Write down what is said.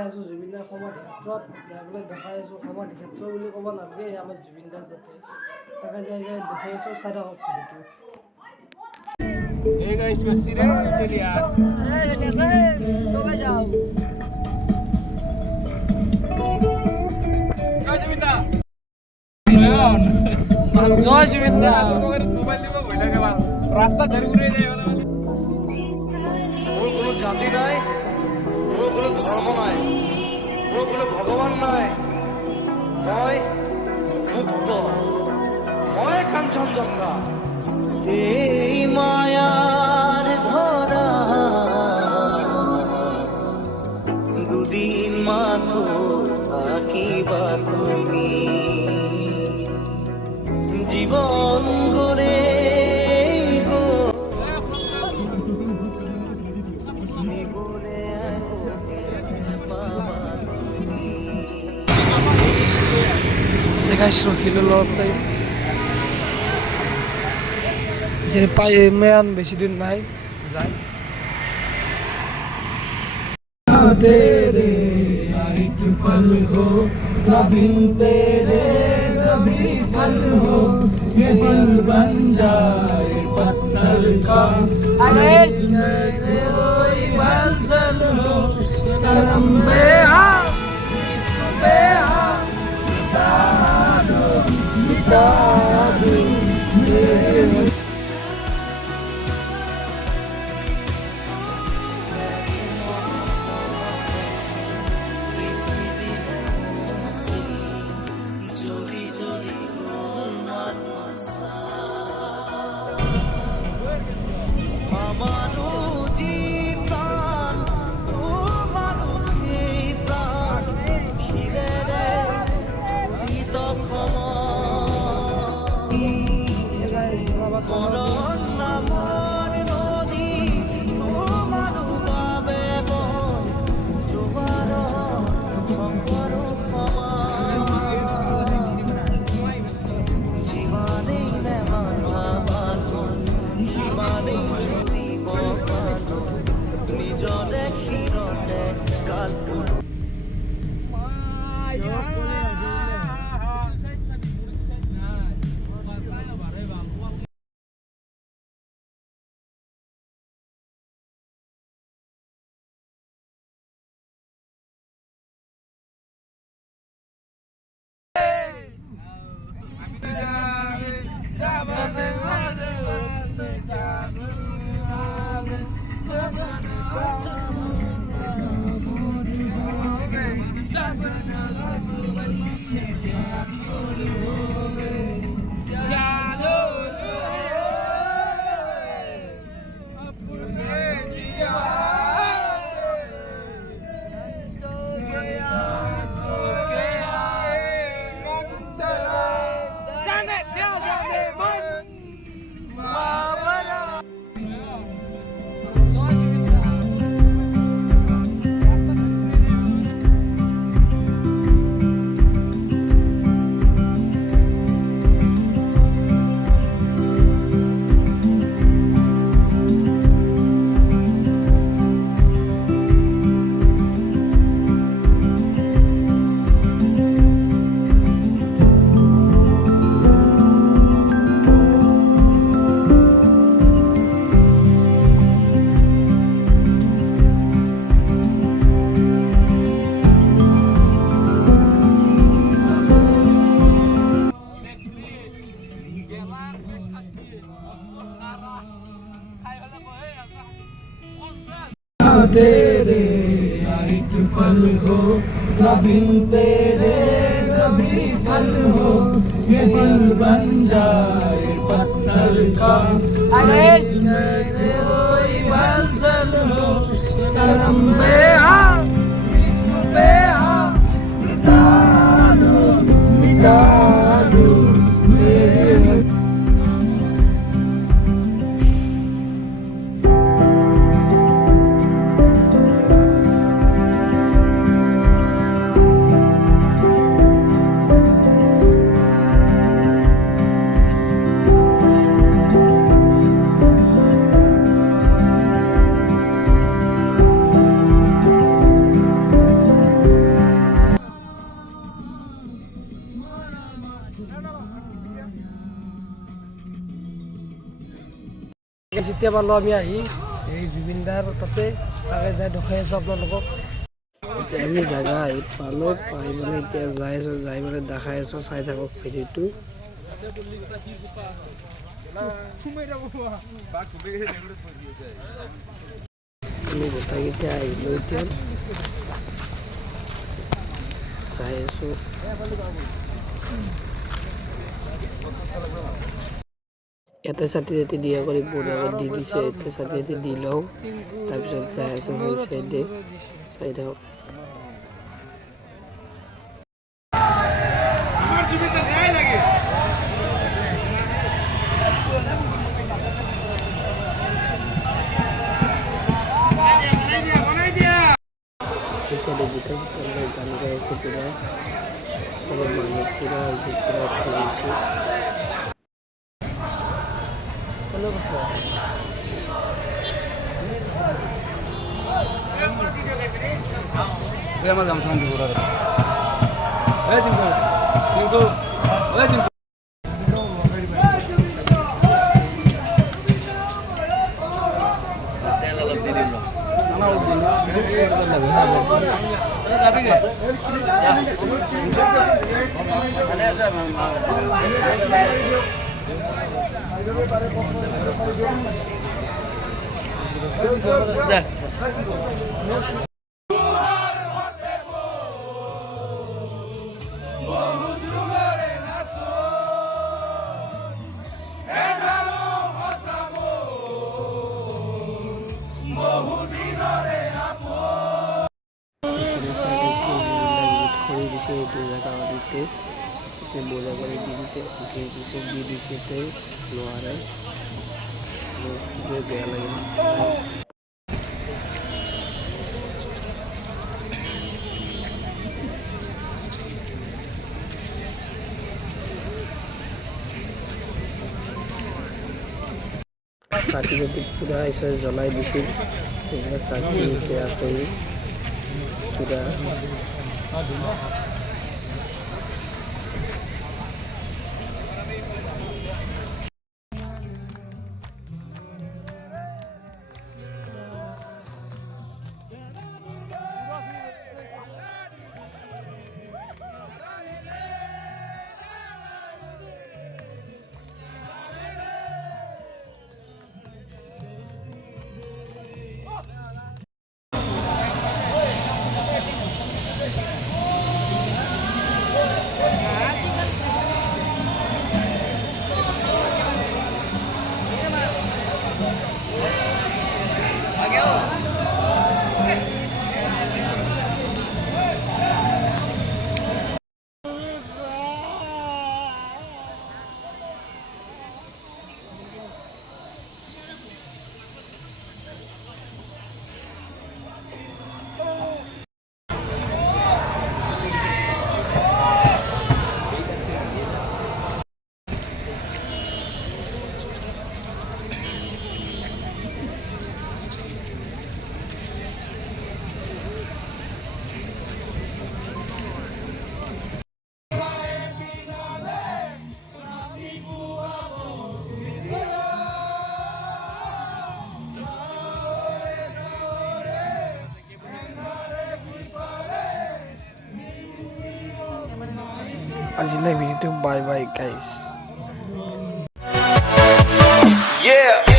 যাই আছোঁ জুবিনদাৰ সমাধি ক্ষেত্ৰত যাই পেলাই দেখাই আছোঁ সমাধি ক্ষেত্ৰ বুলি ক'ব নালাগে আমাৰ জুবিনদাৰ যাতে তাকে যাই দেখাই আছোঁ চাই থাকক ভিডিঅ'টো। Hey guys, masih deh lihat. Lihat guys, coba jauh. Jai Jubinda. জয় জুবিনদা। মোবাইল নিব ভয় লাগে বা রাস্তা ধরে ঘুরে যায় বলে ওর কোনো জাতি নাই, ওর কোনো ধর্ম নাই, ওর কোনো ভগবান নাই। মই মুক্ত, মই কাঞ্চনজঙ্ঘা। এই মায়ার ধরা দুদিন মাত্র থাকিবা তুমি জীবন গড়ে গো দেখাইছোঁ ৰখিলোঁ অলপ টাইম যে পাই ইমান বেছি দিন নাই যায় तेरे एक पल हो कभी तेरे कभी पल हो ये पल बन जाए पत्थर का बंसल हो सनम बेहाल इसको बेहाल मिटा दो मेरे तेरे एक पल हो कभी तेरे कभी पल हो ये पल बन जाए पत्थर का बंसल हो सनम बेहाल इसको बेहाल मिटा दो मेरे যেতিয়া পালোঁ আমি আহি এই জুবিনদাৰ তাতে তাকে যাই দেখাই আছোঁ আপোনালোকক। এতিয়া আমি জেগা আহি পালোঁ, পাই মানে এতিয়া যাই আছোঁ, যাই মানে দেখাই আছোঁ, চাই থাকক ভিডিঅ'টো। আমি গোটেইকেইটা আহিলোঁ, এতিয়া চাই আছোঁ। ইয়াতে ছাতি ছাতি দিয়া কৰি বঢ়িয়াকৈ দি দিছে, এতিয়া ছাতি ছাতি দি লওঁ, তাৰপিছত যাই আছোঁ সেই চাইডে, চাই থাকক। চাইডে গীতা গীতা গান গাই আছে পুৰা, চবে মানুহ পুৰা হৈছে, পুৰা ফুৰিছে। আমার গামছা দিব কিন্তু itu jaka itu kita boleh beri diri se oke bisa diri se te luar gue bela साथी साथी पूरा ऐसा जलाई दिखी साथी से आसे पूरा আজিলৈ ভিডিঅ'টো বাই বাই গাইছ। Yeah.